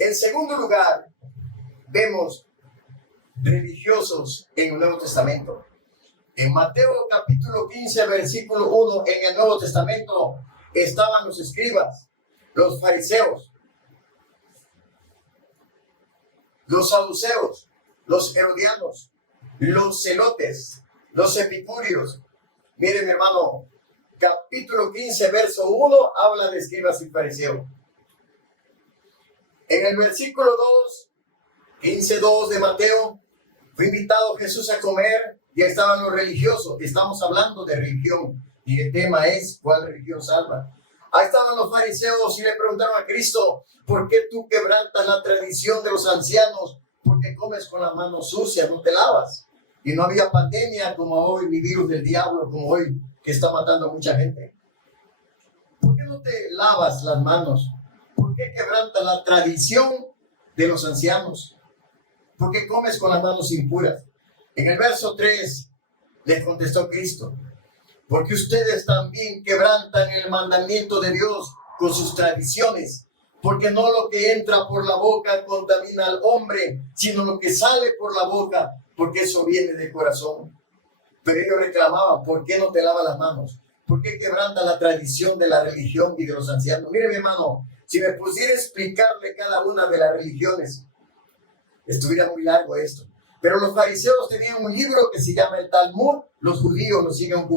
En segundo lugar, vemos religiosos en el Nuevo Testamento. En Mateo capítulo 15, versículo 1, en el Nuevo Testamento estaban los escribas, los fariseos, los saduceos, los herodianos, los celotes, los epicúreos. Miren, mi hermano, capítulo 15, verso 1, habla de escribas y fariseos. En el versículo 2, 15:2 de Mateo, fue invitado Jesús a comer y estaban los religiosos. Estamos hablando de religión y el tema es ¿cuál religión salva? Ahí estaban los fariseos y le preguntaron a Cristo: ¿por qué tú quebrantas la tradición de los ancianos? Porque comes con las manos sucias, no te lavas. Y no había pandemia como hoy, ni virus del diablo como hoy, que está matando a mucha gente. ¿Por qué no te lavas las manos? ¿Por qué quebrantas la tradición de los ancianos? ¿Por qué comes con las manos impuras? En el verso 3 les contestó Cristo: porque ustedes también quebrantan el mandamiento de Dios con sus tradiciones, porque no lo que entra por la boca contamina al hombre, sino lo que sale por la boca, porque eso viene del corazón. Pero ellos reclamaban: ¿por qué no te lavas las manos? ¿Por qué quebranta la tradición de la religión y de los ancianos? Mire, mi hermano, si me pusiera a explicarle cada una de las religiones, estuviera muy largo esto. Pero los fariseos tenían un libro que se llama el Talmud. Los judíos lo siguen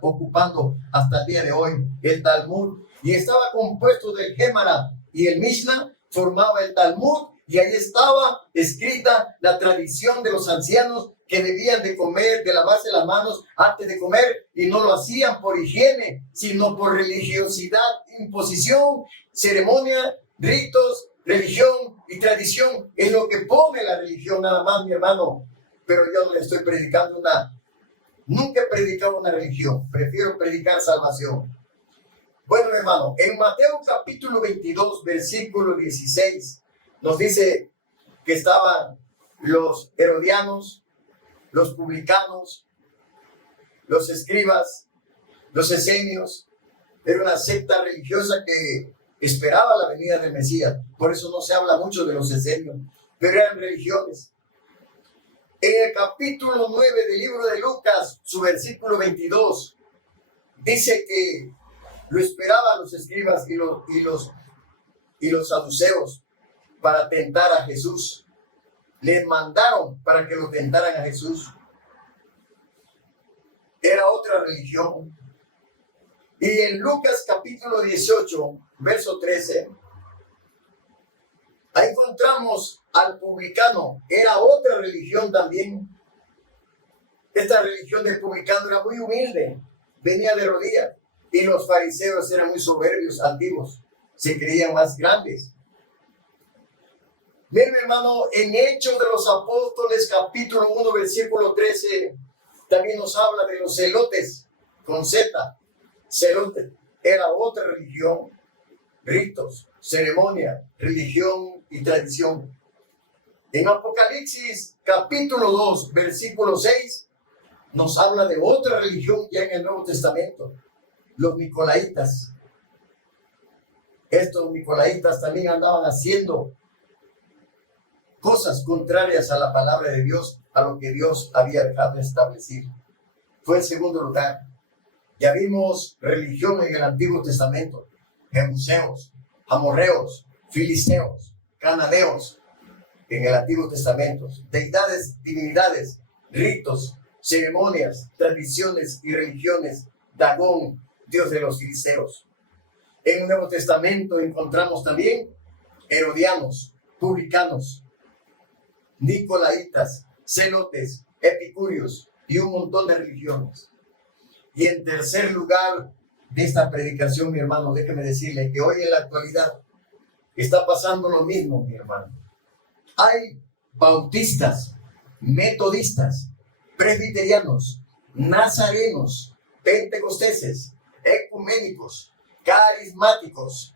ocupando hasta el día de hoy, el Talmud. Y estaba compuesto del Gemara y el Mishnah, formaba el Talmud. Y ahí estaba escrita la tradición de los ancianos que debían de comer, de lavarse las manos antes de comer. Y no lo hacían por higiene, sino por religiosidad, imposición, ceremonia, ritos, religión y tradición. Es lo que pone la religión nada más, mi hermano. Pero yo no le estoy predicando nunca he predicado una religión, prefiero predicar salvación. Bueno, mi hermano, en Mateo capítulo 22, versículo 16, nos dice que estaban los herodianos, los publicanos, los escribas, los esenios. Era una secta religiosa que esperaba la venida del Mesías. Por eso no se habla mucho de los esenios, pero eran religiones. En el capítulo 9 del libro de Lucas, su versículo 22, dice que lo esperaban los escribas y los saduceos para tentar a Jesús. Les mandaron para que lo tentaran a Jesús. Era otra religión. Y en Lucas capítulo 18, verso 13, ahí encontramos al publicano. Era otra religión también. Esta religión del publicano era muy humilde, venía de rodillas. Y los fariseos eran muy soberbios, altivos, se creían más grandes. Miren, hermano, en Hechos de los Apóstoles, capítulo 1, versículo 13, también nos habla de los celotes, con Z. Celotes era otra religión, ritos, ceremonia, religión y tradición. En Apocalipsis, capítulo 2, versículo 6, nos habla de otra religión ya en el Nuevo Testamento. Los nicolaitas. Estos nicolaitas también andaban haciendo cosas contrarias a la palabra de Dios, a lo que Dios había dejado establecer. Fue el segundo lugar. Ya vimos religión en el Antiguo Testamento: jebuseos, amorreos, filisteos, cananeos. En el Antiguo Testamento, deidades, divinidades, ritos, ceremonias, tradiciones y religiones. Dagón, dios de los filisteos. En el Nuevo Testamento encontramos también herodianos, publicanos, nicolaitas, celotes, epicúreos y un montón de religiones. Y en tercer lugar de esta predicación, mi hermano, déjeme decirle que hoy en la actualidad está pasando lo mismo, mi hermano. Hay bautistas, metodistas, presbiterianos, nazarenos, pentecosteses, ecuménicos, carismáticos,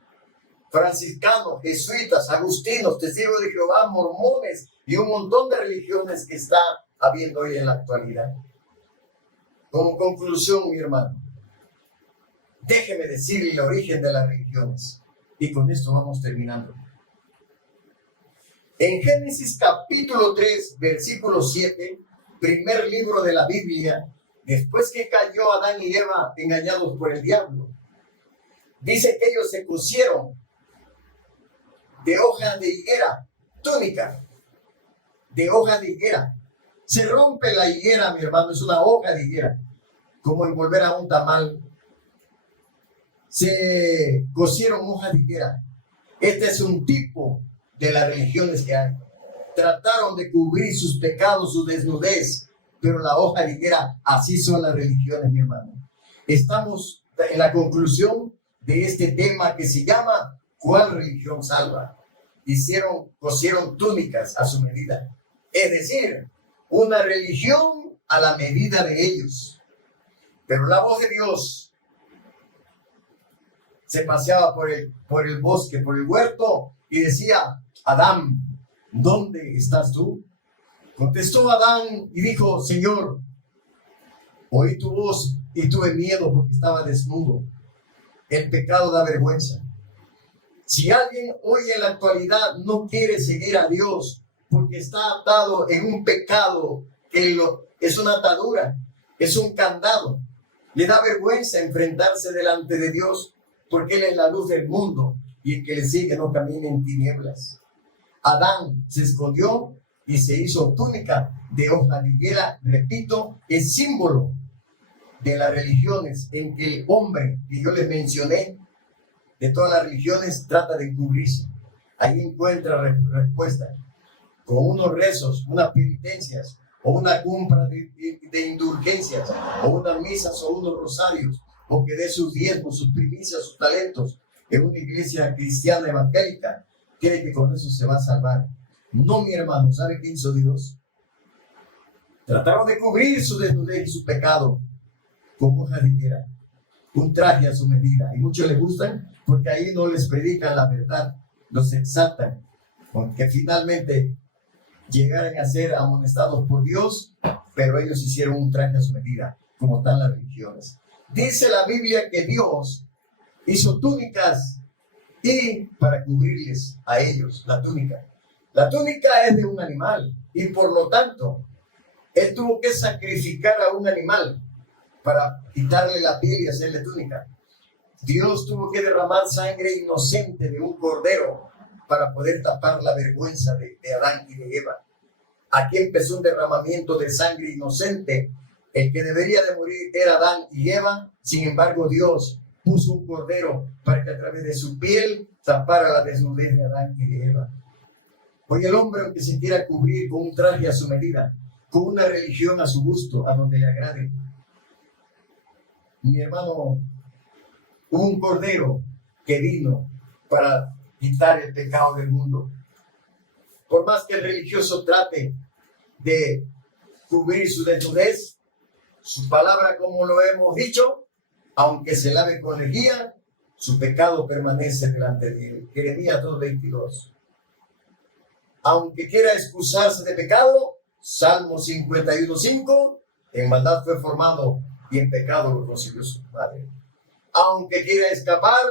franciscanos, jesuitas, agustinos, testigos de Jehová, mormones y un montón de religiones que está habiendo hoy en la actualidad. Como conclusión, mi hermano, déjeme decirle el origen de las religiones y con esto vamos terminando. En Génesis capítulo 3, versículo 7, primer libro de la Biblia, después que cayó Adán y Eva engañados por el diablo, dice que ellos se pusieron de hoja de higuera, túnica de hoja de higuera. Se rompe la higuera, mi hermano, es una hoja de higuera, como envolver a un tamal. Se cosieron hojas de higuera. Este es un tipo de las religiones que hay. Trataron de cubrir sus pecados, su desnudez, pero la hoja de higuera, así son las religiones, mi hermano. Estamos en la conclusión de este tema que se llama ¿cuál religión salva? Cosieron túnicas a su medida. Es decir, una religión a la medida de ellos. Pero la voz de Dios se paseaba por el bosque, por el huerto, y decía: Adán, ¿dónde estás tú? Contestó Adán y dijo: Señor, oí tu voz y tuve miedo porque estaba desnudo. El pecado da vergüenza. Si alguien hoy en la actualidad no quiere seguir a Dios porque está atado en un pecado que es una atadura, es un candado, le da vergüenza enfrentarse delante de Dios porque Él es la luz del mundo y el que le sigue no camina en tinieblas. Adán se escondió y se hizo túnica de hoja de higuera, repito, es símbolo de las religiones en que el hombre que yo les mencioné, de todas las religiones, trata de cubrirse. Ahí encuentra respuesta, con unos rezos, unas penitencias, o una compra de indulgencias, o unas misas, o unos rosarios, o que dé sus diezmos, sus primicias, sus talentos en una iglesia cristiana evangélica. Cree que con eso se va a salvar. No, mi hermano, ¿sabe qué hizo Dios? Trataron de cubrir su desnudez y su pecado con hoja de higuera, un traje a su medida. Y muchos les gustan porque ahí no les predican la verdad, los exaltan, aunque finalmente llegaran a ser amonestados por Dios, pero ellos hicieron un traje a su medida, como están las religiones. Dice la Biblia que Dios hizo túnicas y para cubrirles a ellos la túnica. La túnica es de un animal y por lo tanto Él tuvo que sacrificar a un animal para quitarle la piel y hacerle túnica. Dios tuvo que derramar sangre inocente de un cordero para poder tapar la vergüenza de Adán y de Eva. Aquí empezó un derramamiento de sangre inocente. El que debería de morir era Adán y Eva. Sin embargo, Dios puso un cordero para que a través de su piel tapara la desnudez de Adán y de Eva. Hoy el hombre, aunque se quiera cubrir con un traje a su medida, con una religión a su gusto, a donde le agrade, mi hermano, hubo un cordero que vino para quitar el pecado del mundo. Por más que el religioso trate de cubrir su desnudez, su palabra, como lo hemos dicho, aunque se lave con lejía, su pecado permanece delante de él. Jeremías 2:22. Aunque quiera excusarse de pecado, Salmo 51:5, en maldad fue formado y en pecado lo concibió su padre. Aunque quiera escapar,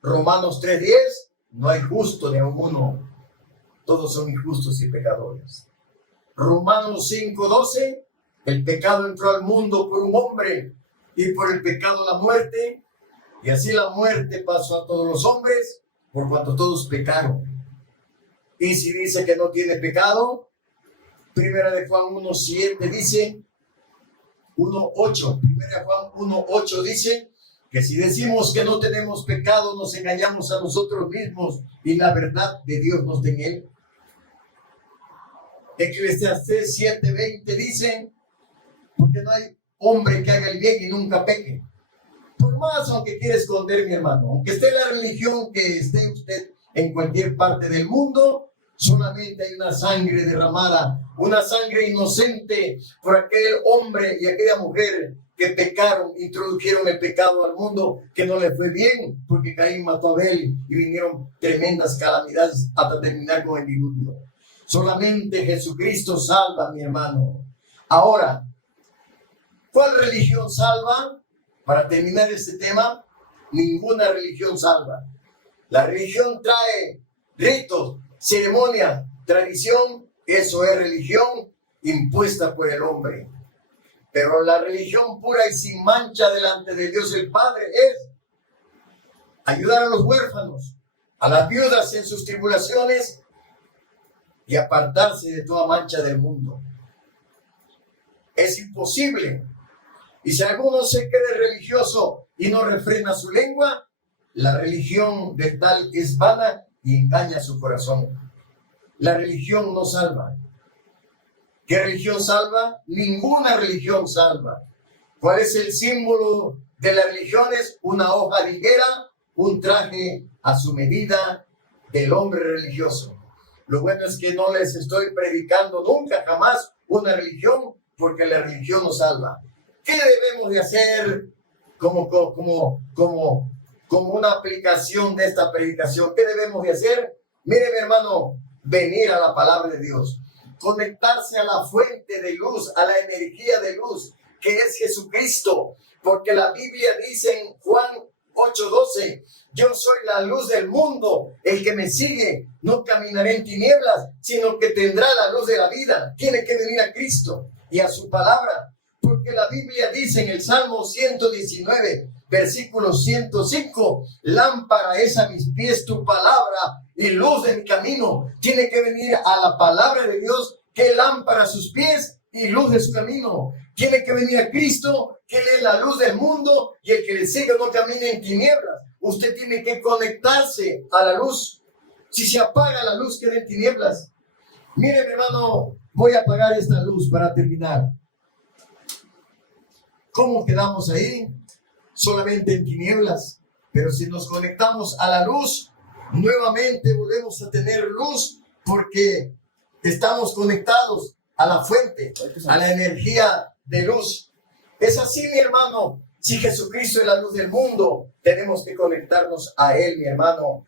Romanos 3:10, no hay justo ni aun uno, todos son injustos y pecadores. Romanos 5:12, el pecado entró al mundo por un hombre y por el pecado la muerte, y así la muerte pasó a todos los hombres por cuanto todos pecaron. Y si dice que no tiene pecado, Primera de Juan 1:7 dice, 1:8, Primera de Juan 1:8 dice que si decimos que no tenemos pecado, nos engañamos a nosotros mismos y la verdad de Dios no está en él. Eclesiastés 7:20 dice, porque no hay hombre que haga el bien y nunca peque. Por más, aunque quiera esconder, mi hermano, aunque esté la religión que esté usted en cualquier parte del mundo, solamente hay una sangre derramada, una sangre inocente por aquel hombre y aquella mujer que pecaron, introdujeron el pecado al mundo, que no le fue bien, porque Caín mató a Abel y vinieron tremendas calamidades hasta terminar con el diluvio. Solamente Jesucristo salva, mi hermano. Ahora, ¿cuál religión salva? Para terminar este tema, ninguna religión salva. La religión trae ritos, ceremonias, tradición, eso es religión impuesta por el hombre. Pero la religión pura y sin mancha delante de Dios el Padre es ayudar a los huérfanos, a las viudas en sus tribulaciones y apartarse de toda mancha del mundo. Es imposible. Y si alguno se cree religioso y no refrena su lengua, la religión de tal es vana y engaña su corazón. La religión no salva. ¿Qué religión salva? Ninguna religión salva. ¿Cuál es el símbolo de las religiones? Una hoja de higuera, un traje a su medida del hombre religioso. Lo bueno es que no les estoy predicando nunca, jamás, una religión, porque la religión nos salva. ¿Qué debemos de hacer como una aplicación de esta predicación? ¿Qué debemos de hacer? Mire, mi hermano, venir a la palabra de Dios. Conectarse a la fuente de luz, a la energía de luz, que es Jesucristo. Porque la Biblia dice en Juan 8:12, yo soy la luz del mundo, el que me sigue no caminará en tinieblas, sino que tendrá la luz de la vida. Tiene que venir a Cristo y a su palabra, porque la Biblia dice en el Salmo 119, versículo 105, lámpara es a mis pies tu palabra y luz de mi camino. Tiene que venir a la palabra de Dios, que es lámpara a sus pies y luz de su camino. Tiene que venir a Cristo, que Él es la luz del mundo, y el que le sigue no camina en tinieblas. Usted tiene que conectarse a la luz. Si se apaga la luz, queda en tinieblas. Mire, mi hermano, voy a apagar esta luz para terminar. ¿Cómo quedamos ahí? Solamente en tinieblas. Pero si nos conectamos a la luz, nuevamente volvemos a tener luz, porque estamos conectados a la fuente, a la energía de luz. Es así, mi hermano. Si Jesucristo es la luz del mundo, tenemos que conectarnos a Él, mi hermano.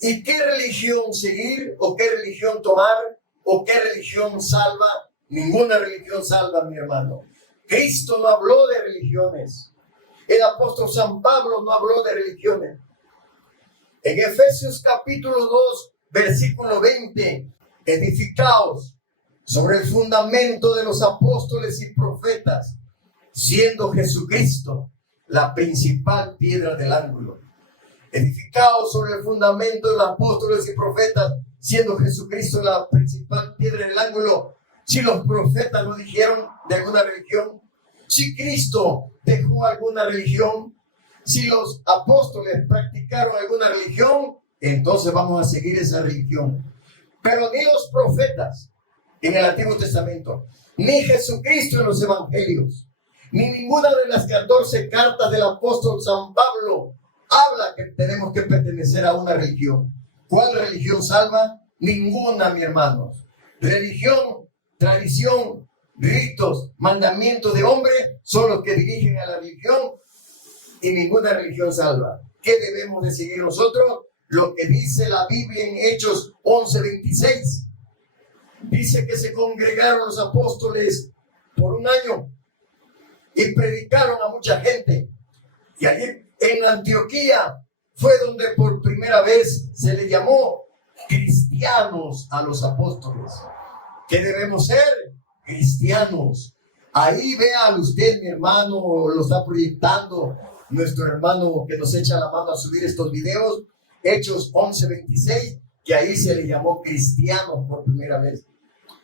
¿Y qué religión seguir? ¿O qué religión tomar? ¿O qué religión salva? Ninguna religión salva, mi hermano. Cristo no habló de religiones. El apóstol San Pablo no habló de religiones. En Efesios capítulo 2, versículo 20, edificaos sobre el fundamento de los apóstoles y profetas, siendo Jesucristo la principal piedra del ángulo. Edificaos sobre el fundamento de los apóstoles y profetas, siendo Jesucristo la principal piedra del ángulo. Si los profetas lo dijeron de alguna religión, si Cristo dejó alguna religión, si los apóstoles practicaron alguna religión, entonces vamos a seguir esa religión. Pero ni los profetas en el Antiguo Testamento, ni Jesucristo en los Evangelios, ni ninguna de las 14 cartas del apóstol San Pablo habla que tenemos que pertenecer a una religión. ¿Cuál religión salva? Ninguna, mi hermano. Religión, tradición, ritos, mandamientos de hombre son los que dirigen a la religión, y ninguna religión salva. ¿Qué debemos de seguir nosotros? Lo que dice la Biblia en Hechos 11:26. Dice que se congregaron los apóstoles por un año y predicaron a mucha gente. Y allí en Antioquía fue donde por primera vez se le llamó cristianos a los apóstoles. ¿Qué debemos ser? Cristianos. Ahí vea usted, mi hermano, lo está proyectando nuestro hermano que nos echa la mano a subir estos videos, Hechos 11:26, que ahí se le llamó cristianos por primera vez.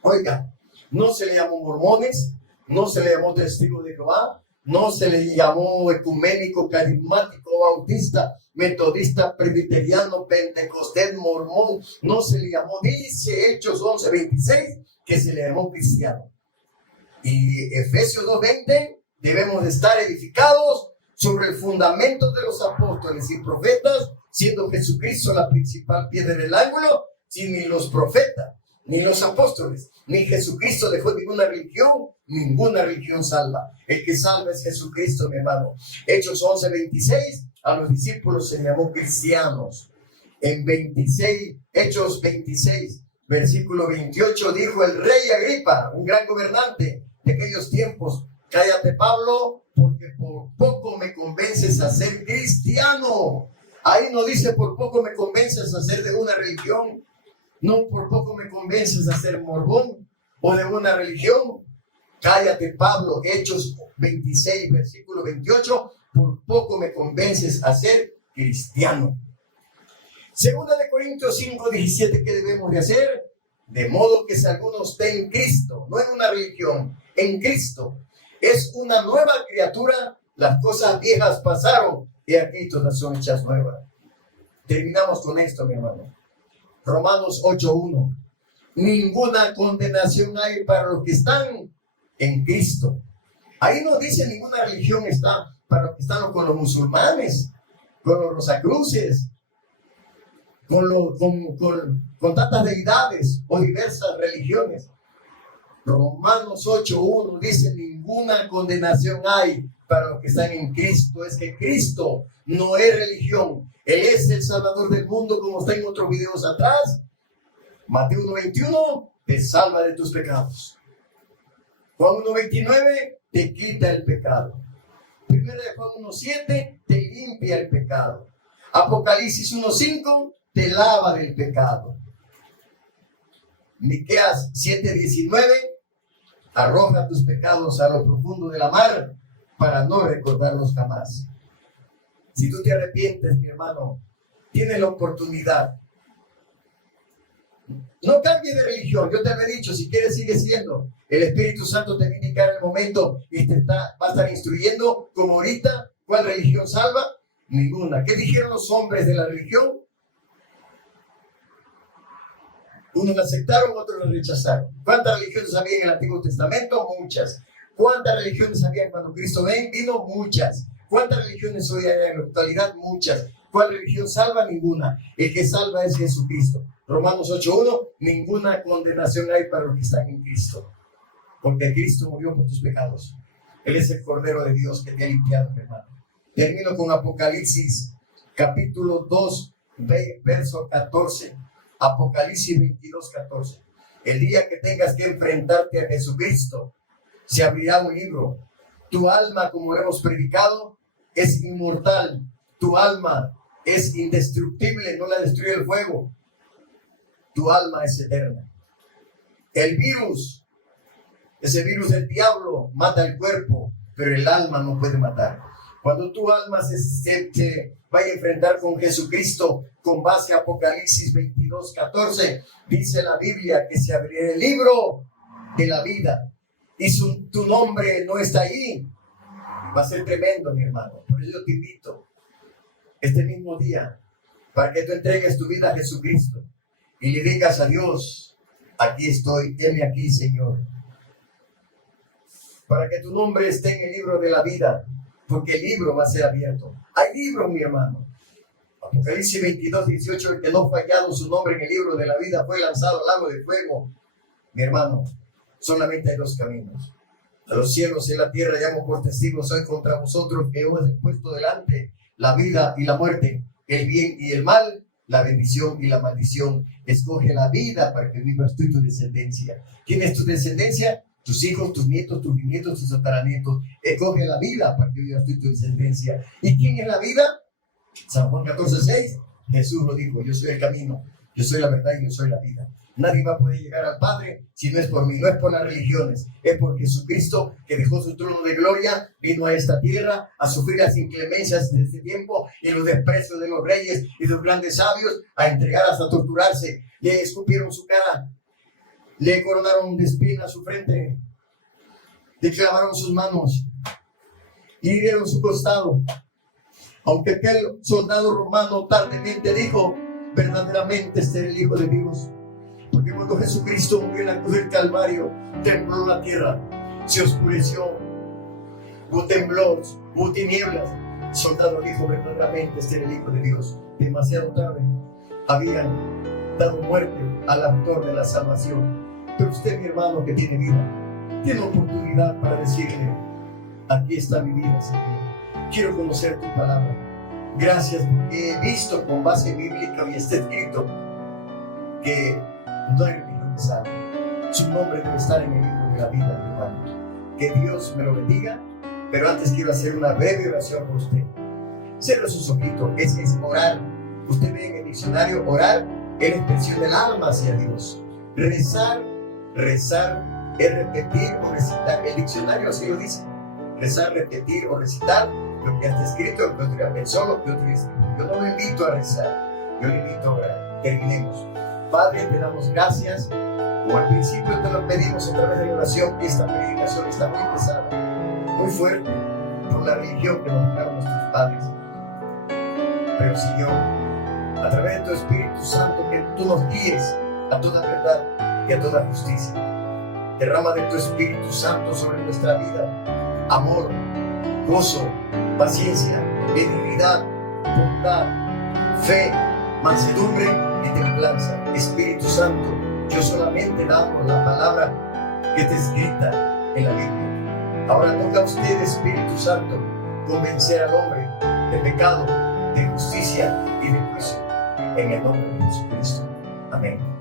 Oiga, no se le llamó mormones, no se le llamó testigos de Jehová, no se le llamó ecuménico, carismático, bautista, metodista, presbiteriano, pentecostés, mormón, no se le llamó. Dice Hechos 11:26 que se le llamó cristiano. Y Efesios 2:20, debemos de estar edificados sobre el fundamento de los apóstoles y profetas, siendo Jesucristo la principal piedra del ángulo. Si ni los profetas, ni los apóstoles, ni Jesucristo dejó ninguna religión salva. El que salva es Jesucristo, mi hermano. Hechos 11:26, a los discípulos se llamó cristianos. En Hechos 26, versículo 28, dijo el rey Agripa, un gran gobernante de aquellos tiempos: cállate, Pablo, porque por poco me convences a ser cristiano. Ahí no dice por poco me convences a ser de una religión. No por poco me convences a ser mormón o de una religión. Cállate, Pablo, Hechos 26, versículo 28. Por poco me convences a ser cristiano. Segunda de Corintios 5, 17, ¿qué debemos de hacer? De modo que si alguno está en Cristo, no en una religión, en Cristo, es una nueva criatura, las cosas viejas pasaron y aquí todas son hechas nuevas. Terminamos con esto, mi hermano. Romanos 8:1. Ninguna condenación hay para los que están en Cristo. Ahí no dice ninguna religión está para los que están con los musulmanes, con los rosacruces, con tantas deidades o diversas religiones. Romanos 8:1 dice: ninguna condenación hay para los que están en Cristo. Es que Cristo no es religión. Él es el Salvador del mundo, como está en otros videos atrás. Mateo 1:21 te salva de tus pecados. Juan 1:29 te quita el pecado. Primera de Juan 1:7 te limpia el pecado. Apocalipsis 1:5 te lava del pecado. Miqueas 7:19 arroja tus pecados a lo profundo de la mar para no recordarlos jamás. Si tú te arrepientes, mi hermano, tienes la oportunidad. No cambies de religión. Yo te había dicho, si quieres sigue siendo. El Espíritu Santo te va a indicar el momento y va a estar instruyendo, como ahorita. ¿Cuál religión salva? Ninguna. ¿Qué dijeron los hombres de la religión? Unos la aceptaron, otros la rechazaron. ¿Cuántas religiones había en el Antiguo Testamento? Muchas. ¿Cuántas religiones había cuando Cristo vino? Muchas. ¿Cuántas religiones hoy hay en la actualidad? Muchas. ¿Cuál religión salva? Ninguna. El que salva es Jesucristo. Romanos 8:1, ninguna condenación hay para los que están en Cristo. Porque Cristo murió por tus pecados. Él es el Cordero de Dios que te ha limpiado, mi hermano. Termino con Apocalipsis, capítulo 2, verso 14. Apocalipsis 22:14. El día que tengas que enfrentarte a Jesucristo, se abrirá un libro. Tu alma, como hemos predicado, es inmortal. Tu alma es indestructible, no la destruye el fuego. Tu alma es eterna. El virus, ese virus del diablo, mata el cuerpo, pero el alma no puede matar. Cuando tu alma se vaya a enfrentar con Jesucristo, con base a Apocalipsis 22:14, dice la Biblia que se abrirá el libro de la vida. Y tu nombre no está ahí. Va a ser tremendo, mi hermano. Por eso yo te invito este mismo día para que tú entregues tu vida a Jesucristo y le digas a Dios: aquí estoy, heme aquí, Señor. Para que tu nombre esté en el libro de la vida, porque el libro va a ser abierto. Hay libros, mi hermano. Apocalipsis 22:18, el que no fue hallado su nombre en el libro de la vida fue lanzado al lago de fuego. Mi hermano, solamente hay dos caminos. A los cielos y la tierra llamo por testigos hoy contra vosotros que os he puesto delante la vida y la muerte, el bien y el mal, la bendición y la maldición. Escoge la vida para que vivas tú y tu descendencia. ¿Quién es tu descendencia? Tus hijos, tus nietos, tus bisnietos, tus tataranietos. Escoge la vida para que vivas tú y tu descendencia. ¿Y quién es la vida? San Juan 14:6. Jesús lo dijo: yo soy el camino, yo soy la verdad y yo soy la vida. Nadie va a poder llegar al Padre si no es por mí, no es por las religiones, es por Jesucristo, que dejó su trono de gloria, vino a esta tierra a sufrir las inclemencias de este tiempo y los desprecios de los reyes y de los grandes sabios, a entregar hasta torturarse. Le escupieron su cara, le coronaron de espinas su frente, le clavaron sus manos y hirieron su costado. Aunque aquel soldado romano tardemente dijo: verdaderamente este es el Hijo de Dios. Porque cuando Jesucristo murió en la cruz del Calvario, tembló la tierra, se oscureció, hubo temblor, hubo tinieblas. El soldado dijo: verdaderamente este era el Hijo de Dios. Demasiado tarde habían dado muerte al autor de la salvación. Pero usted, mi hermano, que tiene vida, tiene oportunidad para decirle: aquí está mi vida, Señor. Quiero conocer tu palabra. Gracias porque he visto con base bíblica y está escrito que no hay religión que salve. Su nombre debe estar en el libro de la vida, mi hermano. Que Dios me lo bendiga, pero antes quiero hacer una breve oración por usted. Cierre sus ojitos, es orar. Usted ve en el diccionario orar, es la expresión del alma hacia Dios. Rezar es repetir o recitar. El diccionario así lo dice. Rezar, repetir o recitar lo que está escrito, lo que otro pensó, lo que otro escrito. Yo no lo invito a rezar, yo le invito a orar. Terminemos. Padre, te damos gracias. Como al principio te lo pedimos a través de la oración, esta predicación está muy pesada, muy fuerte, por la religión que nos dejaron nuestros padres. Pero Señor, a través de tu Espíritu Santo, que tú nos guíes a toda verdad y a toda justicia. Derrama de tu Espíritu Santo sobre nuestra vida amor, gozo, paciencia, benignidad, bondad, fe, mansedumbre y templanza. Espíritu Santo, yo solamente damos la palabra que está escrita en la Biblia. Ahora toca a usted, Espíritu Santo, convencer al hombre de pecado, de justicia y de juicio. En el nombre de Jesucristo. Amén.